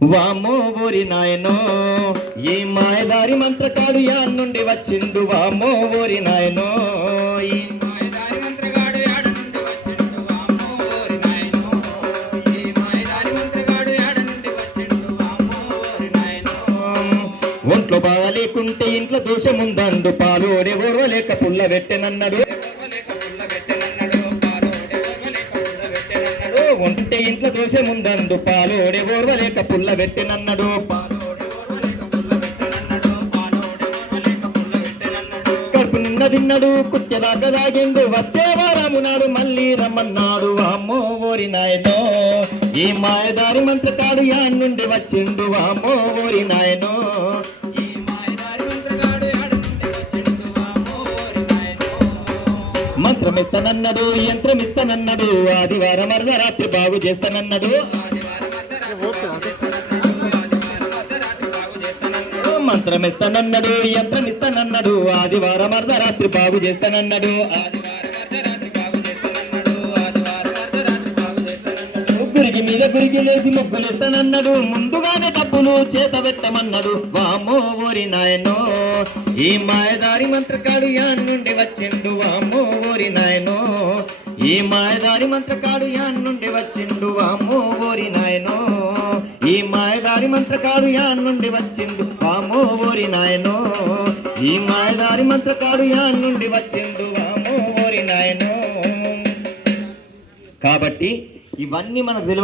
వామో ఊరి నాయనో ఈ మాయదారి మంత్రకాడు యాన్ నుండి వచ్చిండు? వామో ఊరి నాయనో ఓరి నాయనో ఒంట్లో బాగా లేకుంటే ఇంట్లో దోషముందందు పాలు ఓడే ఓర్వలేక పుల్ల పెట్టెనన్నాడు ఉంటే ఇంట్లో దోషముందందు పాలోడే ఓర్వలేక పుల్ల పెట్టెనన్నాడు పాలోడే ఓర్వలేక పుల్ల కడుపు నిన్న తిన్నాడు కుత్తెదాకా తాగిండు వచ్చే వారము నాడు మళ్ళీ రమ్మన్నాడు. వామ్మో ఓరి నాయనో ఈ మాయదారి మంత్రకాడు యాన్నుండి వచ్చిండు. అమ్మో ఓరి నాయనో యంత్రమిస్తానన్నాడు యంత్రమిస్తానన్నాడు ఆదివారం అర్ధరాత్రి బాగు చేస్తానన్నాడు. ఆదివారం అర్ధరాత్రి బాగు చేస్తానన్నాడు ఆదివారం అర్ధరాత్రి బాగు చేస్తానన్నాడు. గురికి మీద గురికి లేసి ముగ్గులేస్తానన్నాడు. ముందుగానే డబ్బులు చేత పెట్టమన్నాడు. వామో ఓరి నాయనో. ఈ మాయదారి మంత్రకాడు యాన్ నుండి వచ్చిండు. వామో ఓరి నాయనో ఈ మాయదారి మంత్రకాడు యాన్ నుండి వచ్చిండు వామో ఓరి నాయనో. ఈ మాయదారి మంత్రకాడు యాన్ నుండి వచ్చిండు వామో ఓరి నాయనో. ఈ మాయదారి మంత్రకాడు యాన్ నుండి వచ్చిండు వామో ఓరి నాయనో. కాబట్టి ఇవన్నీ మనకు